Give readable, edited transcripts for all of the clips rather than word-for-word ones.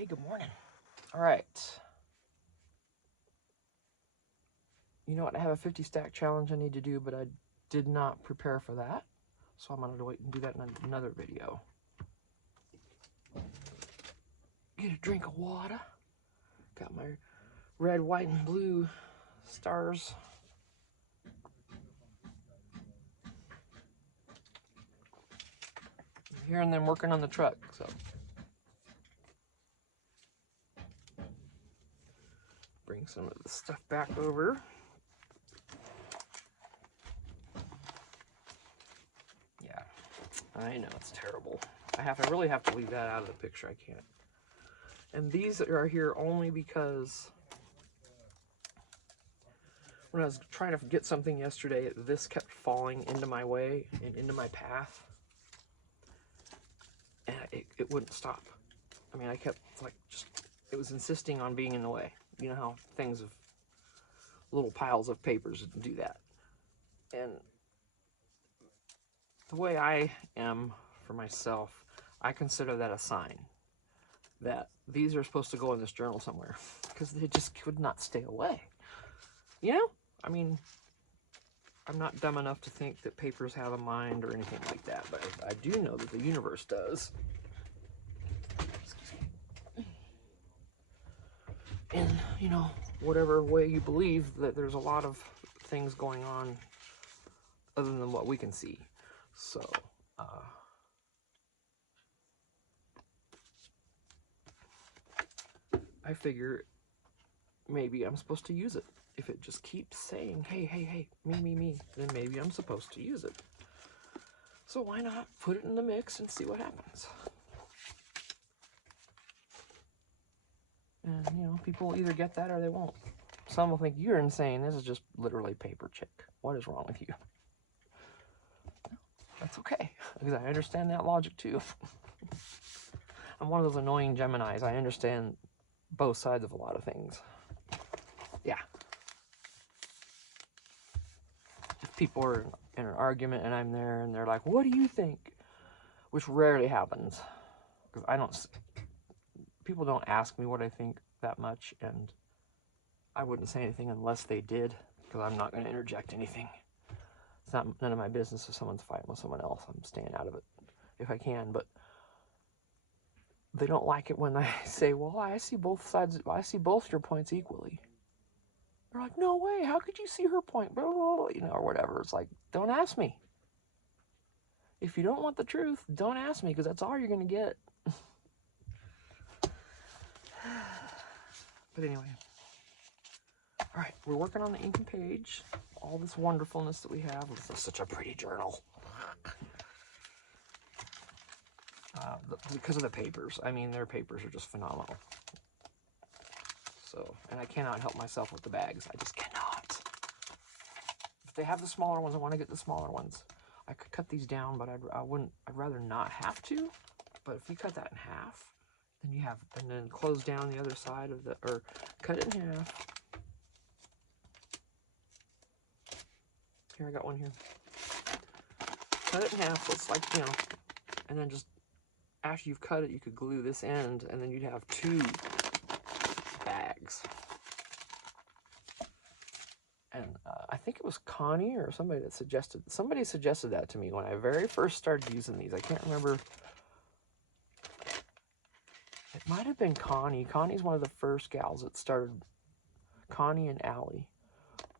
Hey, good morning. All right. You know what? I have a 50 stack challenge I need to do, but I did not prepare for that. So I'm going to wait and do that in another video. Get a drink of water. Got my red, white, and blue stars. I'm hearing them working on the truck, so. Bring some of the stuff back over. Yeah, I know it's terrible. I really have to leave that out of the picture. I can't. And these are here only because when I was trying to get something yesterday, this kept falling into my way and into my path. And it wouldn't stop. I mean, I kept, like, it was insisting on being in the way. You know how things of little piles of papers do that. And the way I am for myself, I consider that a sign that these are supposed to go in this journal somewhere because they just could not stay away. You know? I mean, I'm not dumb enough to think that papers have a mind or anything like that, but I do know that the universe does. And, you know, whatever way you believe, that there's a lot of things going on other than what we can see. So, I figure maybe I'm supposed to use it. If it just keeps saying, hey, hey, hey, me, then maybe I'm supposed to use it. So why not put it in the mix and see what happens? And, you know, people will either get that or they won't. Some will think you're insane. This is just literally paper chick. What is wrong with you? That's okay, because I understand that logic too. I'm one of those annoying Geminis. I understand both sides of a lot of things. Yeah. If people are in an argument and I'm there and they're like, what do you think? Which rarely happens. Because people don't ask me what I think that much, and I wouldn't say anything unless they did, because I'm not going to interject anything. It's none of my business if someone's fighting with someone else. I'm staying out of it if I can, but they don't like it when I say, well, I see both sides, I see both your points equally. They're like, no way, how could you see her point? Blah, blah, blah, you know, or whatever. It's like, don't ask me. If you don't want the truth, don't ask me, because that's all you're going to get. But anyway. All right, we're working on the ink and page. All this wonderfulness that we have. This is such a pretty journal. Because of the papers. I mean, their papers are just phenomenal. So, and I cannot help myself with the bags. I just cannot. If they have the smaller ones, I want to get the smaller ones. I could cut these down, but I'd rather not have to. But if you cut that in half, then you have, and then close down the other side of or cut it in half. Here, I got one here. Cut it in half, so it's like, you know, and then just, after you've cut it, you could glue this end, and then you'd have two bags. And I think it was Connie or somebody suggested that to me when I very first started using these. I can't remember. It might have been Connie. Connie's one of the first gals that started. Connie and Allie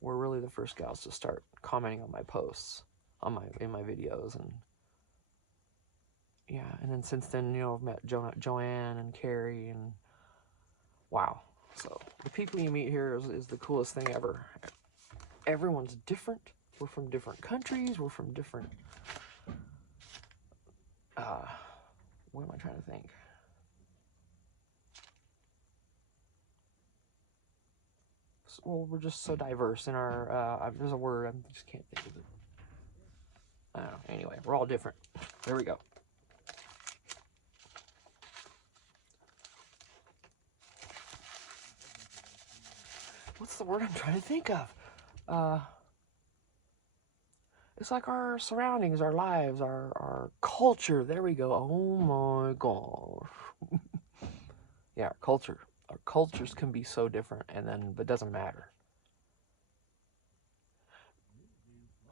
were really the first gals to start commenting on my posts, in my videos, and yeah. And then since then, you know, I've met Joanne and Carrie, and wow. So the people you meet here is the coolest thing ever. Everyone's different. We're from different countries. We're from different, what am I trying to think? Well, we're just so diverse in our, there's a word, I just can't think of it. I don't know. Anyway, we're all different. There we go. What's the word I'm trying to think of? It's like our surroundings, our lives, our culture. There we go. Oh my gosh. Yeah, our cultures can be so different, and then but it doesn't matter.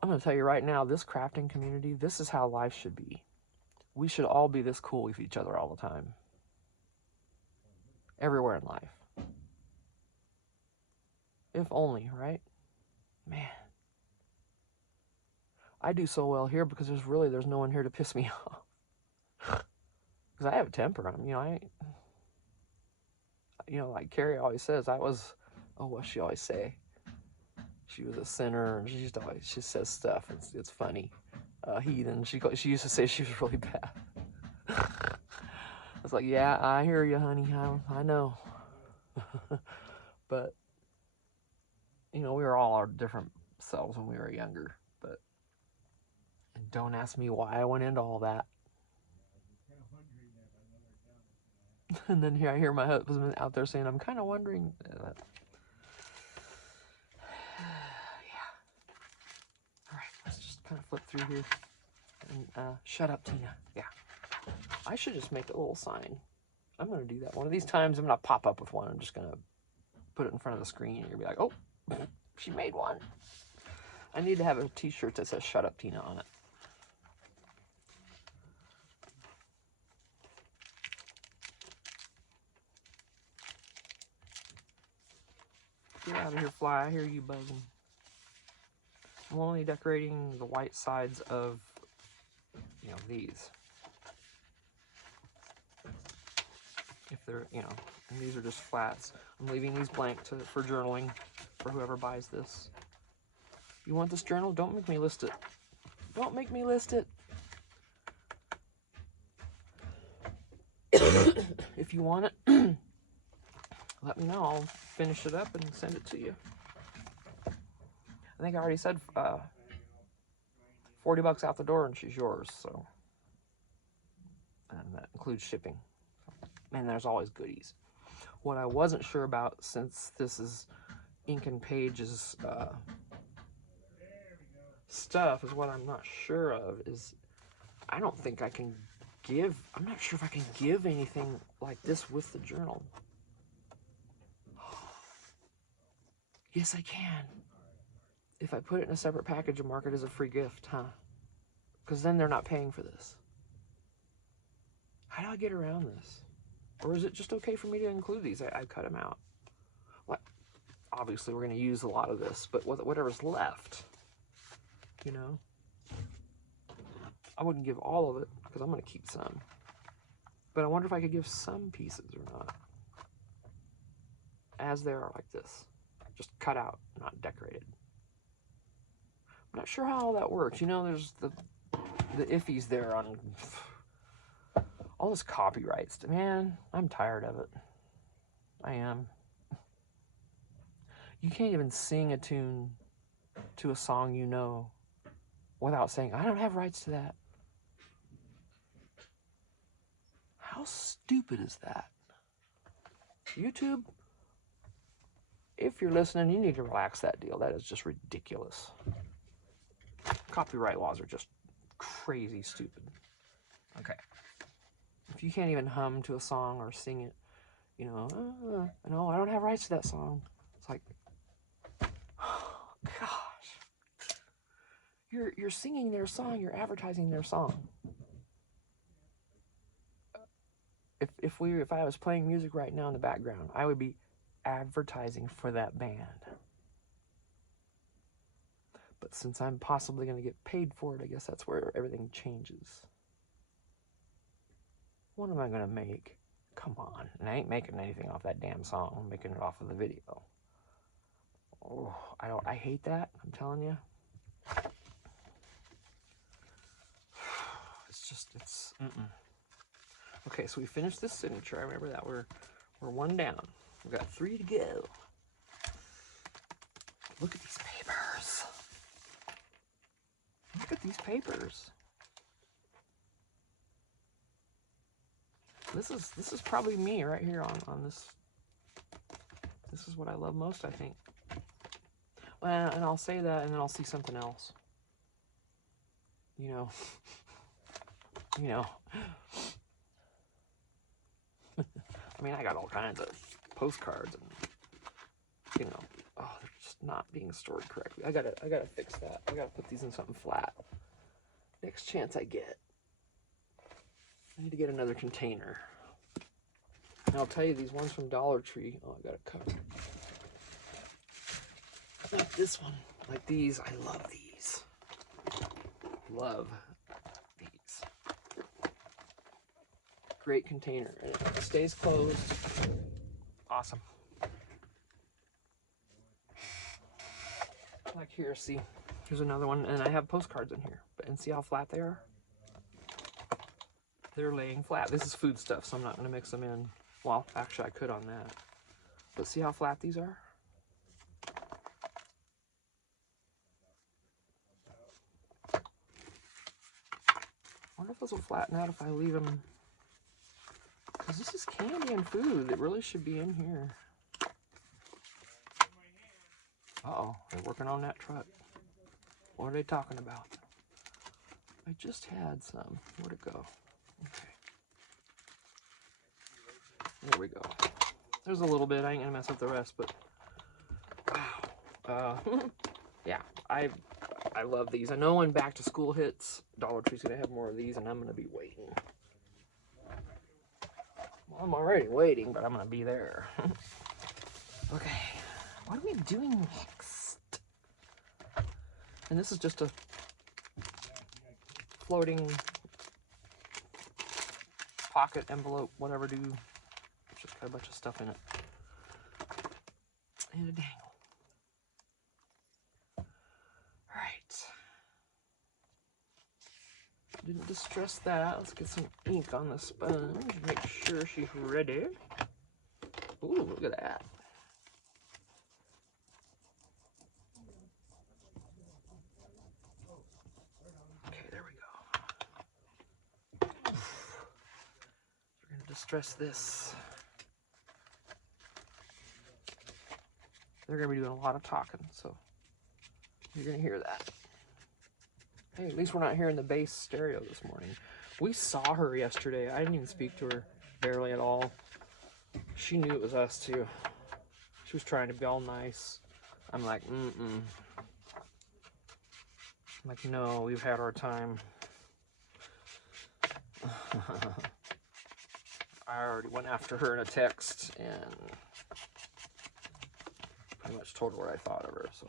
I'm going to tell you right now, this crafting community, this is how life should be. We should all be this cool with each other all the time. Everywhere in life. If only, right? Man. I do so well here because there's no one here to piss me off. Because I have a temper. Like Carrie always says, what she always say? She was a sinner, and she says stuff. It's funny. Heathen. She used to say she was really bad. I was like, yeah, I hear you, honey. I know. But we were all our different selves when we were younger. But don't ask me why I went into all that. And then here I hear my husband out there saying, I'm kind of wondering. Yeah. All right, let's just kind of flip through here. And shut up, Tina. Yeah. I should just make a little sign. I'm going to do that. One of these times I'm going to pop up with one. I'm just going to put it in front of the screen. And you'll be like, oh, she made one. I need to have a t-shirt that says shut up, Tina on it. Get out of here, fly. I hear you buzzing. I'm only decorating the white sides of, these. If they're, and these are just flats. I'm leaving these blank for journaling for whoever buys this. You want this journal? Don't make me list it. Don't make me list it. If you want it, let me know. I'll finish it up and send it to you. I think I already said $40 out the door and she's yours. So, and that includes shipping. And there's always goodies. What I wasn't sure about, since this is Ink and Page's stuff, is what I'm not sure of is I don't think I can give. I'm not sure if I can give anything like this with the journal. Yes, I can. If I put it in a separate package and mark it as a free gift, huh? Because then they're not paying for this. How do I get around this? Or is it just okay for me to include these? I cut them out. Well, obviously, we're going to use a lot of this, but whatever's left, I wouldn't give all of it because I'm going to keep some. But I wonder if I could give some pieces or not. As they are like this. Just cut out, not decorated. I'm not sure how all that works. There's the iffies there on all this copyrights. Man, I'm tired of it. I am. You can't even sing a tune to a song without saying, I don't have rights to that. How stupid is that? YouTube, if you're listening, you need to relax that deal. That is just ridiculous. Copyright laws are just crazy stupid. Okay. If you can't even hum to a song or sing it, no, I don't have rights to that song. It's like, oh, gosh. You're singing their song, you're advertising their song. If I was playing music right now in the background, I would be advertising for that band. But since I'm possibly going to get paid for it, I guess that's where everything changes. What am I going to make? Come on. And I ain't making anything off that damn song. I'm making it off of the video. Oh, I hate that. I'm telling you. It's Okay, so we finished this signature. I remember that. We're one down. We've got 3 to go. Look at these papers. Look at these papers. This is probably me right here on this. This is what I love most, I think. Well, and I'll say that, and then I'll see something else. I mean, I got all kinds of postcards and, you know, oh, they're just not being stored correctly. I gotta fix that. I gotta put these in something flat. Next chance I get. I need to get another container. And I'll tell you, these ones from Dollar Tree, oh, I got it covered. Like this one, like these, I love these. Love these. Great container, and it stays closed. Awesome. Like here, see, here's another one, and I have postcards in here, and see how flat they are? They're laying flat. This is food stuff, so I'm not gonna mix them in. Well, actually I could on that. But see how flat these are? I wonder if those will flatten out if I leave them. Because this is candy and food. It really should be in here. Uh-oh, they're working on that truck. What are they talking about? I just had some. Where'd it go? Okay. There we go. There's a little bit. I ain't gonna mess up the rest, but wow. Yeah, I love these. I know when back to school hits, Dollar Tree's gonna have more of these, and I'm gonna be waiting. Well, I'm already waiting, but I'm gonna be there. Okay, what are we doing next? And this is just a floating pocket envelope, whatever do. It's just got a bunch of stuff in it. And a dangle. Alright. Didn't distress that. Let's get some ink on the sponge. Make sure she's ready. Ooh, look at that. Okay, there we go. We're going to distress this. They're going to be doing a lot of talking, so you're going to hear that. Hey, at least we're not hearing the bass stereo this morning. We saw her yesterday. I didn't even speak to her barely at all. She knew it was us too. She was trying to be all nice. I'm like, I'm like, no, we've had our time. I already went after her in a text and pretty much told her what I thought of her, so.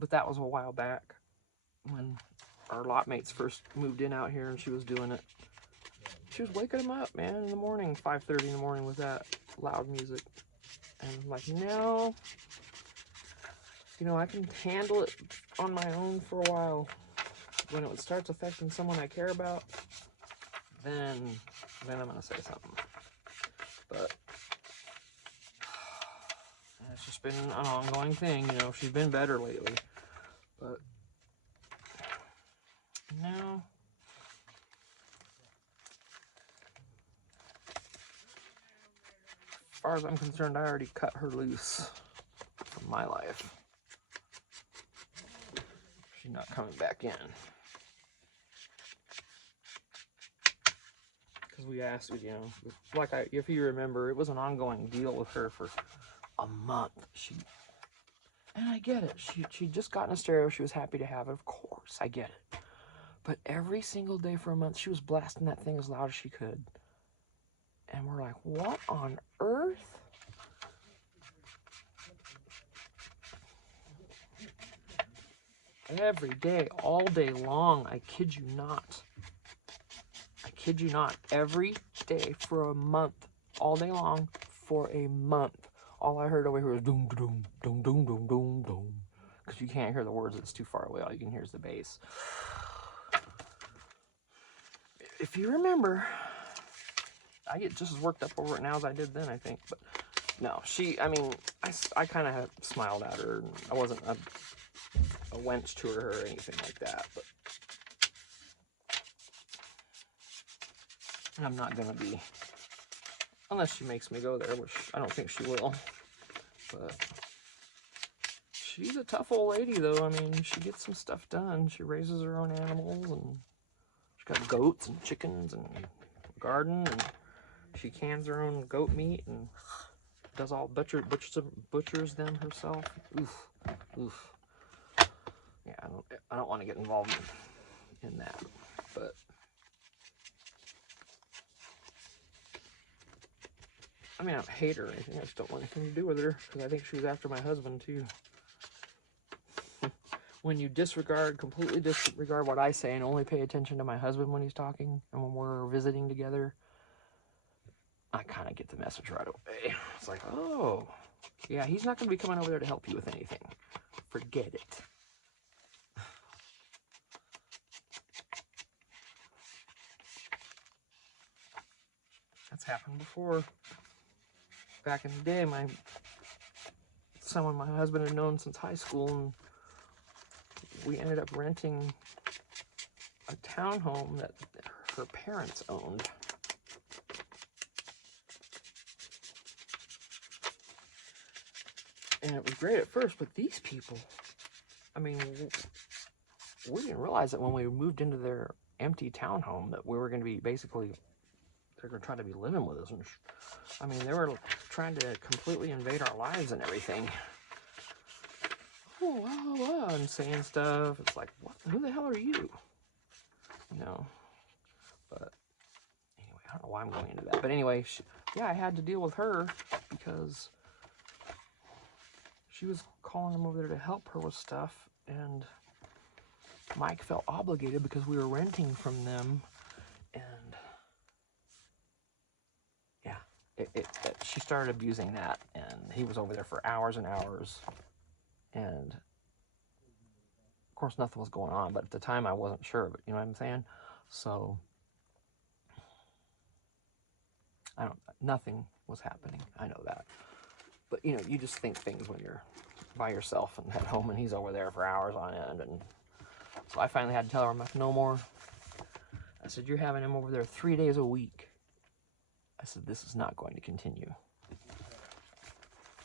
But that was a while back when our lot mates first moved in out here and she was doing it. She was waking them up, man, in the morning, 5:30 in the morning with that loud music. And I'm like, no, you know, I can handle it on my own for a while. When it starts affecting someone I care about, then I'm gonna say something. But it's just been an ongoing thing, you know. She's been better lately, but no. As far as I'm concerned, I already cut her loose from my life. She's not coming back in. Because we asked, you know, like if you remember, it was an ongoing deal with her for a month. And I get it. She'd just gotten a stereo. She was happy to have it. Of course, I get it. But every single day for a month, she was blasting that thing as loud as she could. And we're like, what on earth? Every day, all day long, I kid you not. I kid you not. Every day for a month, all day long for a month. All I heard over here was doom, doom, doom, doom, doom, doom, doom. Because you can't hear the words, it's too far away. All you can hear is the bass. If you remember, I get just as worked up over it now as I did then, I think. But no, I kind of smiled at her. I wasn't a wench to her or anything like that. But I'm not going to be, unless she makes me go there, which I don't think she will. But she's a tough old lady, though. I mean, she gets some stuff done. She raises her own animals, and she got goats and chickens and a garden, and she cans her own goat meat and does all butchers them herself. Oof, oof. Yeah, I don't want to get involved in that, but I mean, I don't hate her or anything. I just don't want anything to do with her because I think she was after my husband too. When you completely disregard what I say and only pay attention to my husband when he's talking and when we're visiting together, I kind of get the message right away. It's like, oh, yeah, he's not going to be coming over there to help you with anything. Forget it. That's happened before. Back in the day, someone my husband had known since high school, and we ended up renting a townhome that her parents owned. And it was great at first, but these people, I mean, we didn't realize that when we moved into their empty townhome that we were going to be basically, they're going to try to be living with us. And I mean, they were trying to completely invade our lives and everything. Oh, wow, and saying stuff. It's like, what? Who the hell are you? You know. But anyway, I don't know why I'm going into that. But anyway, yeah, I had to deal with her because she was calling them over there to help her with stuff, and Mike felt obligated because we were renting from them, and yeah, she started abusing that, and he was over there for hours and hours, and of course nothing was going on, but at the time I wasn't sure of it, you know what I'm saying? So nothing was happening, I know that, but you know, you just think things when you're by yourself and at home, and he's over there for hours on end, and so I finally had to tell her, I'm like, no more. I said, you're having him over there 3 days a week. I said, this is not going to continue.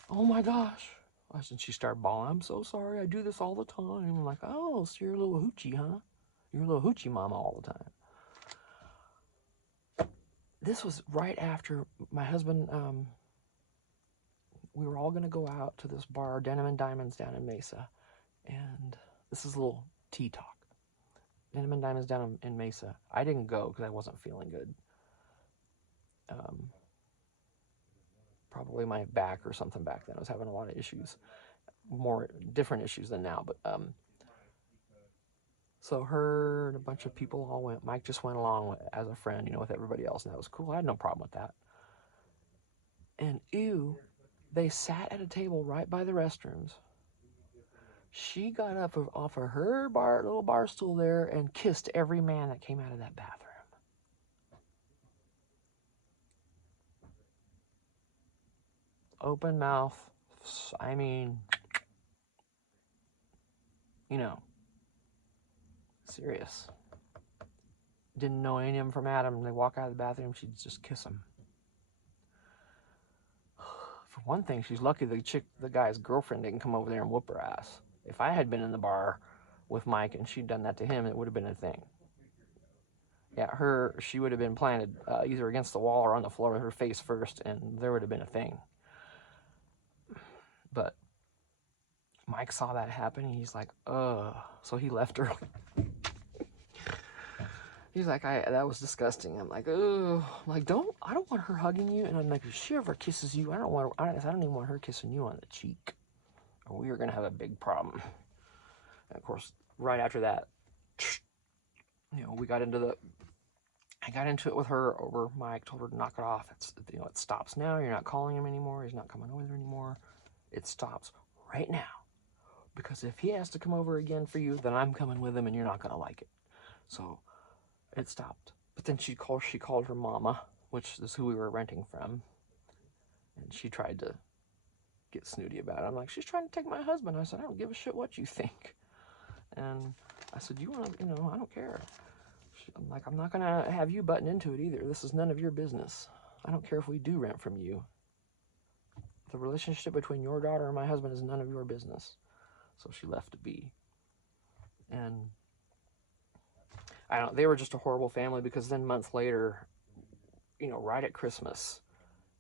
Oh my gosh. I said, she started bawling. I'm so sorry. I do this all the time. And I'm like, oh, so you're a little hoochie, huh? You're a little hoochie mama all the time. This was right after my husband, we were all going to go out to this bar, Denim and Diamonds down in Mesa. And this is a little tea talk. Denim and Diamonds down in Mesa. I didn't go because I wasn't feeling good. Probably my back or something back then. I was having a lot of issues, more different issues than now. But so her and a bunch of people all went. Mike just went along as a friend, you know, with everybody else, and that was cool. I had no problem with that. And ew, they sat at a table right by the restrooms. She got up off of her little bar stool there and kissed every man that came out of that bathroom. Open mouth. I mean, you know, serious. Didn't know any of them from Adam. They walk out of the bathroom, she'd just kiss them. For one thing, she's lucky the guy's girlfriend didn't come over there and whoop her ass. If I had been in the bar with Mike and she'd done that to him, it would have been a thing. Yeah, she would have been planted either against the wall or on the floor with her face first, and there would have been a thing. But Mike saw that happen, and he's like, ugh. So he left her. He's like, that was disgusting. I'm like, ugh. I'm like, I don't want her hugging you. And I'm like, if she ever kisses you, I don't even want her kissing you on the cheek, or we are gonna have a big problem. And of course, right after that, you know, I got into it with her over Mike, told her to knock it off. It stops now. You're not calling him anymore. He's not coming over there anymore. It stops right now. Because if he has to come over again for you, then I'm coming with him and you're not going to like it. So it stopped. But then she called her mama, which is who we were renting from. And she tried to get snooty about it. I'm like, she's trying to take my husband. I said, I don't give a shit what you think. And I said, I don't care. I'm like, I'm not going to have you button into it either. This is none of your business. I don't care if we do rent from you. The relationship between your daughter and my husband is none of your business. So she left it be. And they were just a horrible family, because then months later, you know, right at Christmas,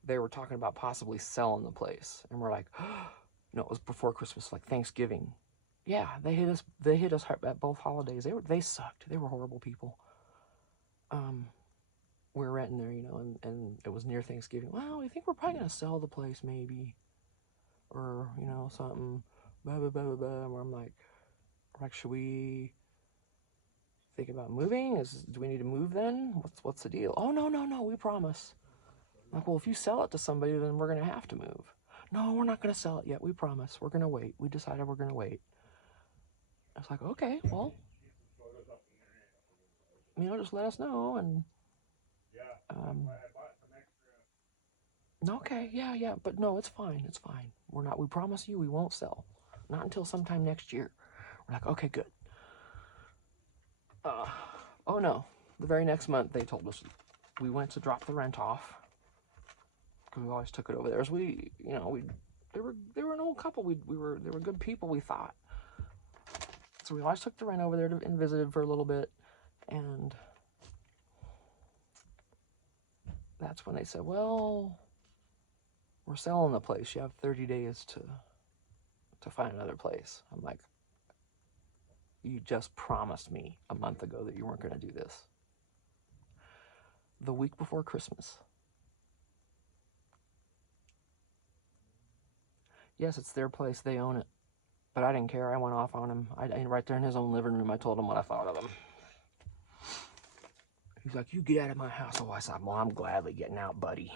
they were talking about possibly selling the place. And we're like, no, it was before Christmas, like Thanksgiving. Yeah, they hit us at both holidays. They sucked. They were horrible people. We were renting there, you know, and it was near Thanksgiving. Well, we think we're probably gonna sell the place, maybe, or, you know, something. Blah blah blah blah blah. And I'm like, should we think about moving? Do we need to move then? What's the deal? Oh, no, we promise. I'm like, well, if you sell it to somebody, then we're gonna have to move. No, we're not gonna sell it yet. We promise. We're gonna wait. We decided we're gonna wait. I was like, okay, well, you know, just let us know. And okay, yeah, but no, it's fine. We promise you we won't sell. Not until sometime next year. We're like, okay, good. Oh no, the very next month they told us. We went to drop the rent off, because we always took it over there. As they were an old couple. They were good people, we thought. So we always took the rent over there and visited for a little bit, and that's when they said, well, we're selling the place. You have 30 days to find another place. I'm like, you just promised me a month ago that you weren't going to do this. The week before Christmas. Yes, it's their place. They own it. But I didn't care. I went off on him. Right there in his own living room, I told him what I thought of him. He's like, you get out of my house. Oh, I said, well, I'm gladly getting out, buddy.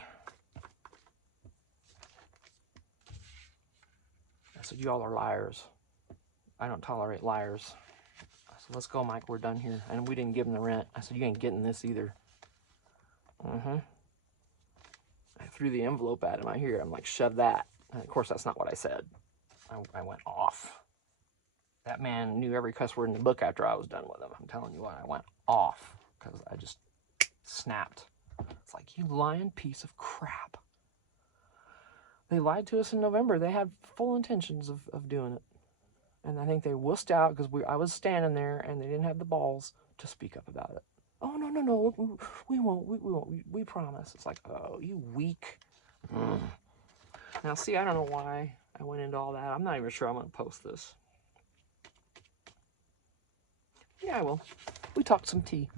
I said, y'all are liars. I don't tolerate liars. I said, let's go, Mike. We're done here. And we didn't give him the rent. I said, you ain't getting this either. I threw the envelope at him. I hear. I'm like, shove that. And of course, that's not what I said. I went off. That man knew every cuss word in the book after I was done with him. I'm telling you what, I went off because I just snapped. It's like, you lying piece of crap. They lied to us in November. They had full intentions of doing it. And I think they wussed out because I was standing there and they didn't have the balls to speak up about it. Oh, no, we won't, we promise. It's like, oh, you weak. Now, see, I don't know why I went into all that. I'm not even sure I'm going to post this. Yeah, I will. We talked some tea.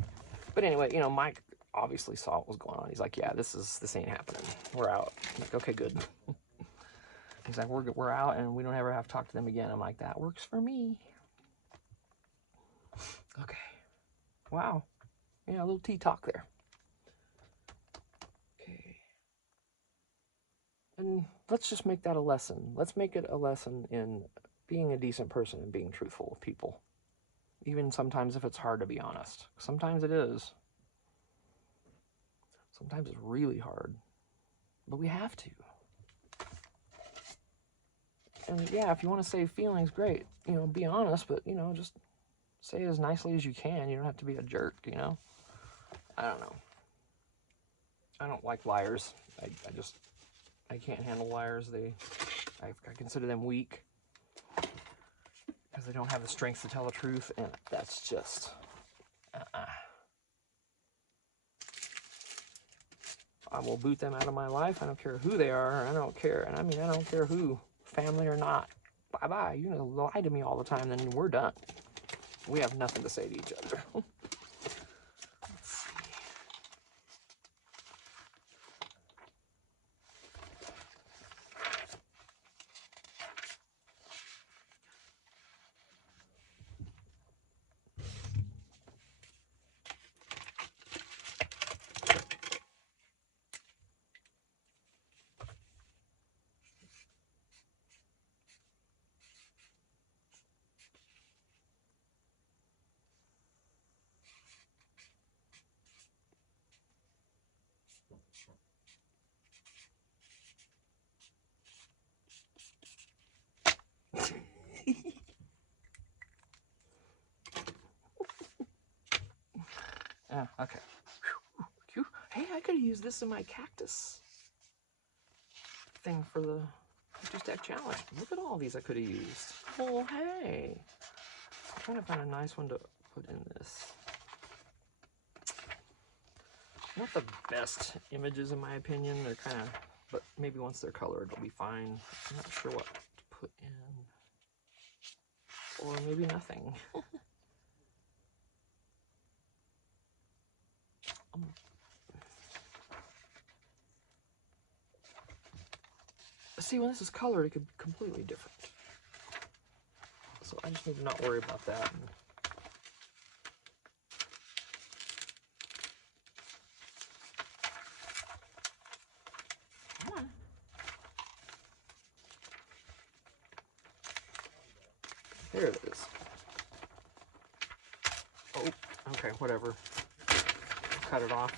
But anyway, you know, Mike obviously saw what was going on. He's like, yeah, this ain't happening. We're out. I'm like, okay, good. He's like, we're out and we don't ever have to talk to them again. I'm like, that works for me. Okay. Wow. Yeah, a little tea talk there. Okay. And let's just make that a lesson. Let's make it a lesson in being a decent person and being truthful with people. Even sometimes if it's hard to be honest. Sometimes it is. Sometimes it's really hard. But we have to. And yeah, if you want to save feelings, great. You know, be honest, but, you know, just say it as nicely as you can. You don't have to be a jerk, you know? I don't know. I don't like liars. I can't handle liars. I consider them weak because they don't have the strength to tell the truth, and that's just, I will boot them out of my life. I don't care who they are. I don't care. And I mean, I don't care who, family or not. Bye-bye. You know, lie to me all the time, then we're done. We have nothing to say to each other. Let's see. Oh, okay. Whew. Hey, I could have used this in my cactus thing for the two-stack challenge. Look at all these I could have used. Oh, hey. I'm trying to find a nice one to put in this. Not the best images in my opinion. They're kind of, but maybe once they're colored, it'll be fine. I'm not sure what to put in, or maybe nothing. See, when this is colored, it could be completely different. So I just need to not worry about that. Come on. There it is. Oh, okay, whatever. Cut it off.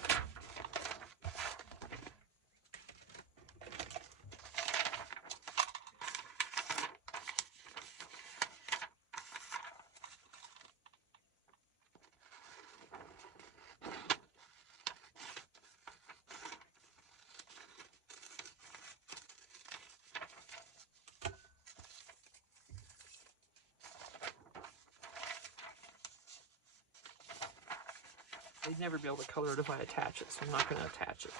They'd never be able to color it if I attach it, so I'm not going to attach it.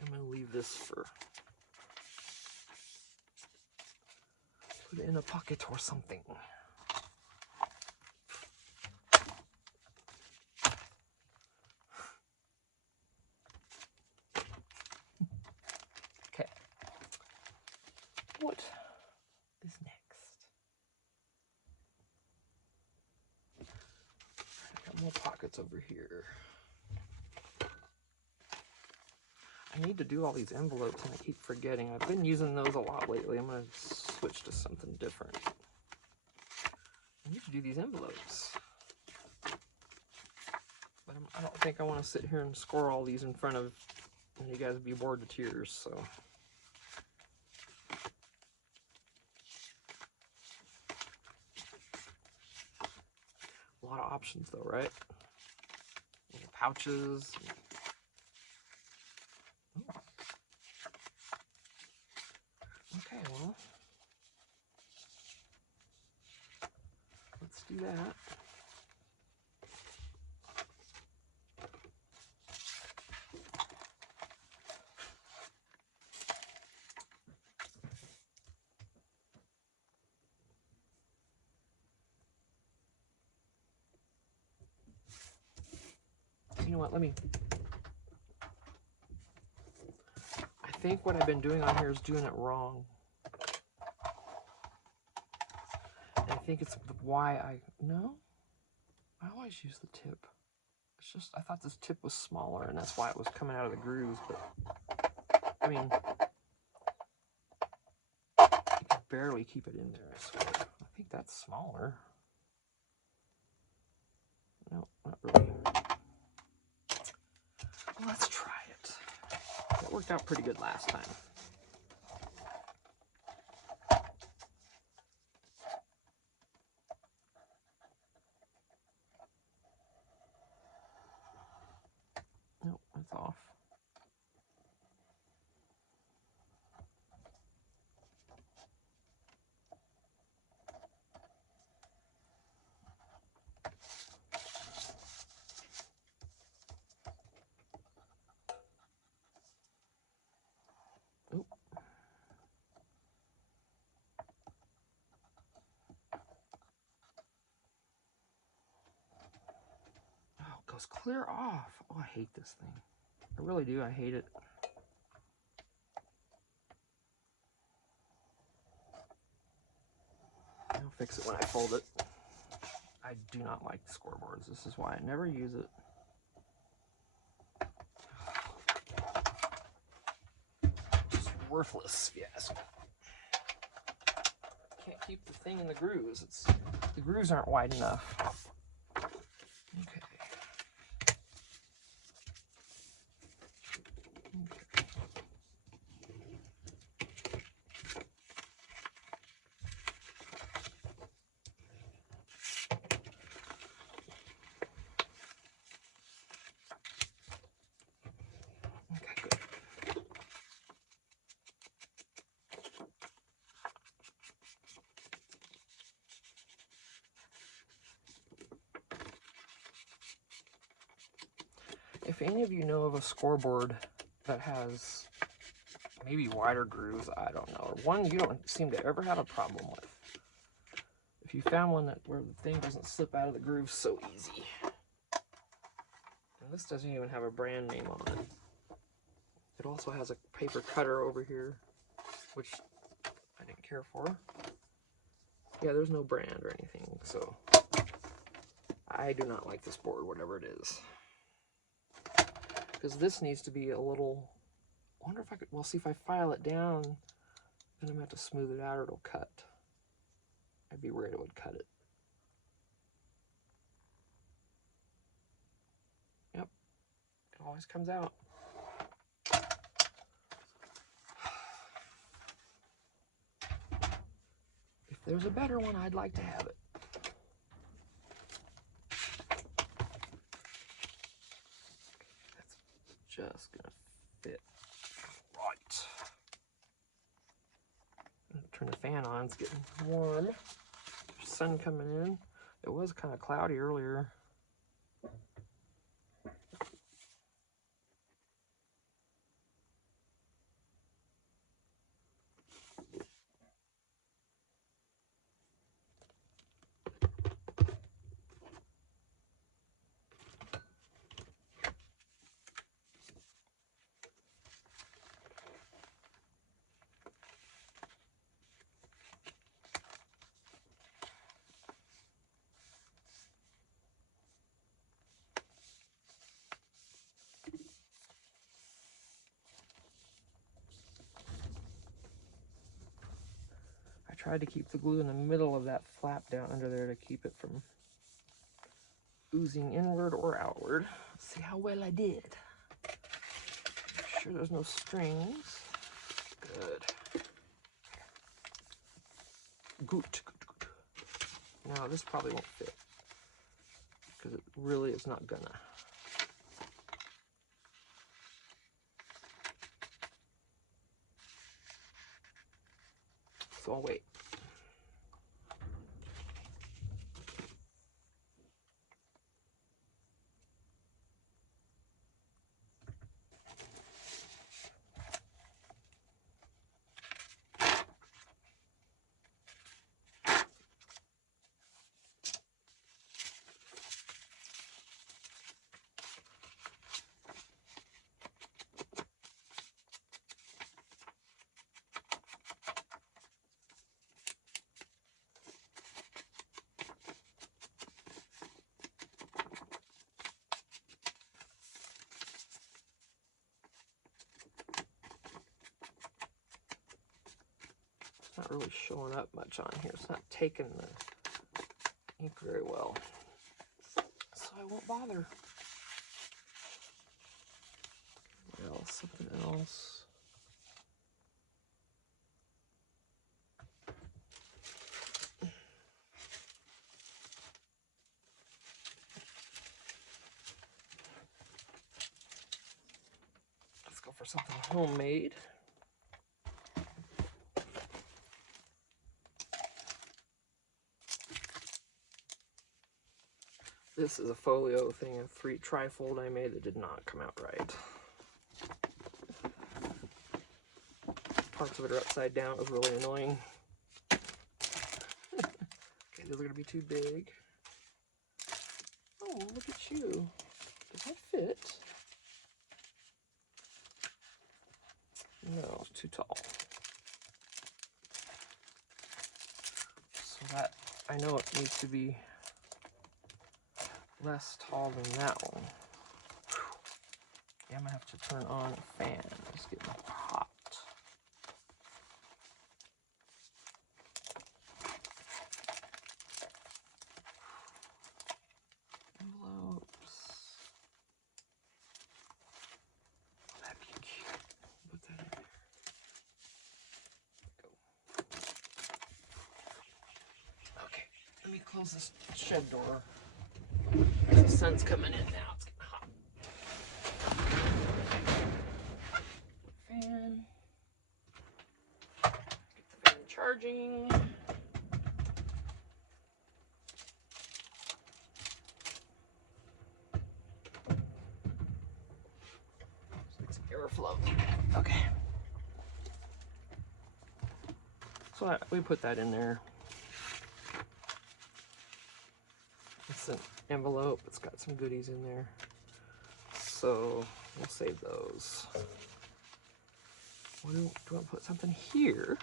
I'm going to leave this for, put it in a pocket or something. Okay. What is next? I got more pockets over here. I need to do all these envelopes and I keep forgetting. I've been using those a lot lately. I'm going to switch to something different. I need to do these envelopes. But I don't think I want to sit here and score all these in front of, and you guys would be bored to tears, so. A lot of options though, right? Little pouches. Ooh. Okay, well, let's do that. You know what, let me, I think what I've been doing on here is doing it wrong. And I think it's why no? I always use the tip. It's just, I thought this tip was smaller and that's why it was coming out of the grooves, but, I mean, you can barely keep it in there, I swear. I think that's smaller. No, not really. Well, let's try it. It worked out pretty good last time. Nope, that's off. Oop. Oh, it goes clear off. Oh, I hate this thing. I really do. I hate it. I'll fix it when I fold it. I do not like the scoreboards. This is why I never use it. Just worthless, yes. Can't keep the thing in the grooves. The grooves aren't wide enough. Okay. if any of you know of a scoreboard that has maybe wider grooves, I don't know, or one you don't seem to ever have a problem with. If you found one that where the thing doesn't slip out of the groove so easy. And this doesn't even have a brand name on it. It also has a paper cutter over here, which I didn't care for. Yeah, there's no brand or anything, so I do not like this board, whatever it is. Because this needs to be a little, I wonder if I could, well, see if I file it down, then I'm going to have to smooth it out or it'll cut. I'd be worried it would cut it. Yep, it always comes out. If there's a better one, I'd like to have it. That's just gonna fit right. Turn the fan on, it's getting warm. There's sun coming in. It was kind of cloudy earlier. I tried to keep the glue in the middle of that flap down under there to keep it from oozing inward or outward. Let's see how well I did. Make sure there's no strings. Good. Good, good, good. Now this probably won't fit because it really is not gonna. So I'll wait. Not really showing up much on here. It's not taking the ink very well, so I won't bother. What else? Something else. Let's go for something homemade. This is a folio thing, a trifold I made that did not come out right. Parts of it are upside down. It was really annoying. Okay, those are gonna be too big. Oh, look at you. Does that fit? No, it's too tall. So that, I know it needs to be less tall than that one. Yeah, I'm gonna have to turn on a fan. It's getting hot. Envelopes. Oh, that'd be cute. Put that in there. Go. Okay, let me close this shed door. The sun's coming in now. It's getting hot. Fan. Get the fan charging. airflow. Okay. So we put that in there. It's an envelope. It's got some goodies in there. So we'll save those. Do I want to put something here?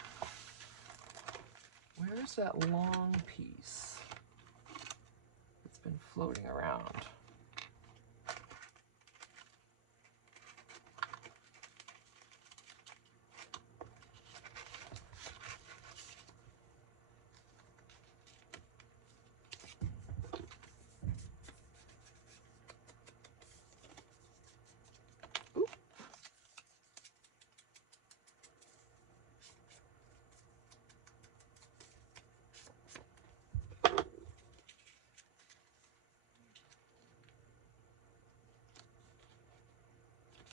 Where's that long piece? It's been floating around.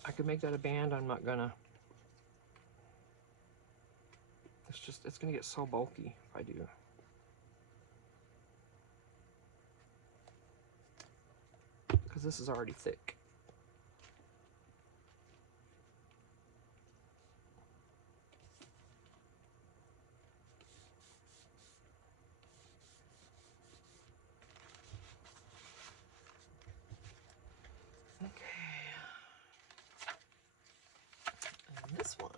I could make that a band. I'm not gonna. It's gonna get so bulky if I do. Because this is already thick. Okay. And this one.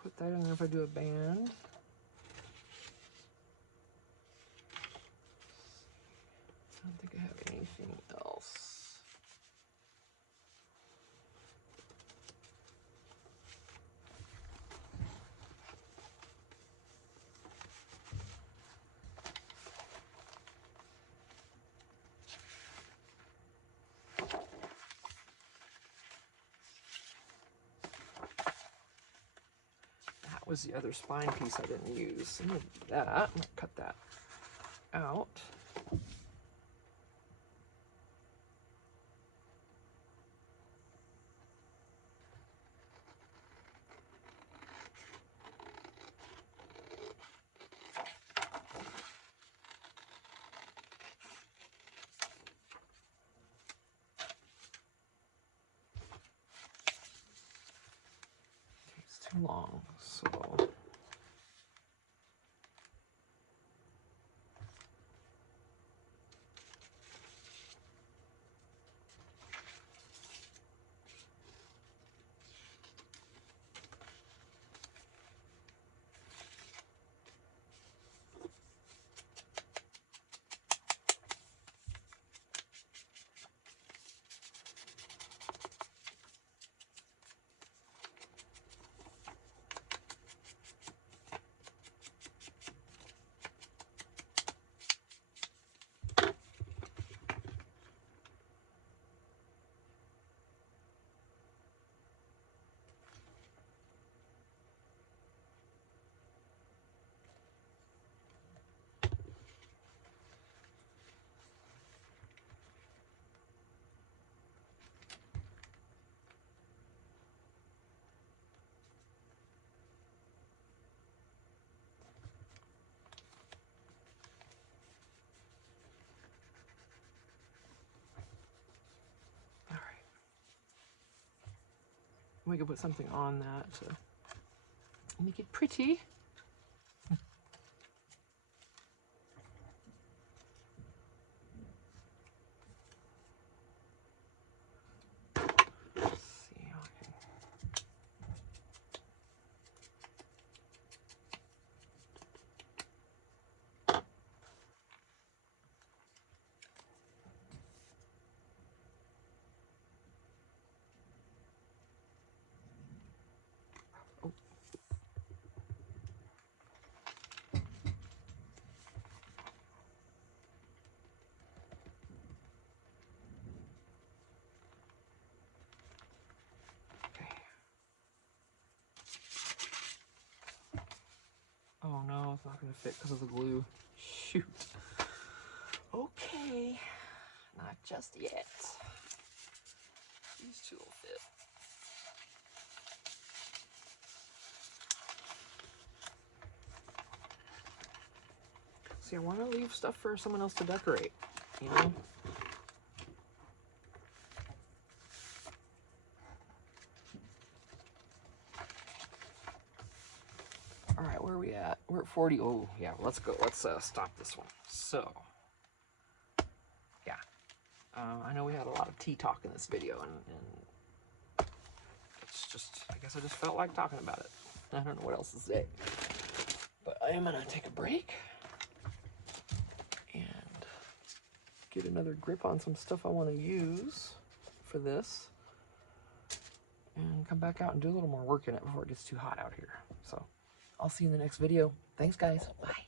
Put that in there if I do a band. I don't think I have anything else. That was the other spine piece I didn't use. I'm gonna do that. I'm gonna cut that out. It's too long, so we could put something on that to make it pretty. Let's see how I can. Oh no, it's not gonna fit because of the glue. Shoot. Okay, not just yet. These two will fit. See, I want to leave stuff for someone else to decorate, you know? All right, where are we at? We're at 40. Oh, yeah, let's go. Let's stop this one. So, yeah. I know we had a lot of tea talk in this video, and it's just, I guess I just felt like talking about it. I don't know what else to say. But I am going to take a break and get another grip on some stuff I want to use for this, and come back out and do a little more work in it before it gets too hot out here. So I'll see you in the next video. Thanks, guys. Bye.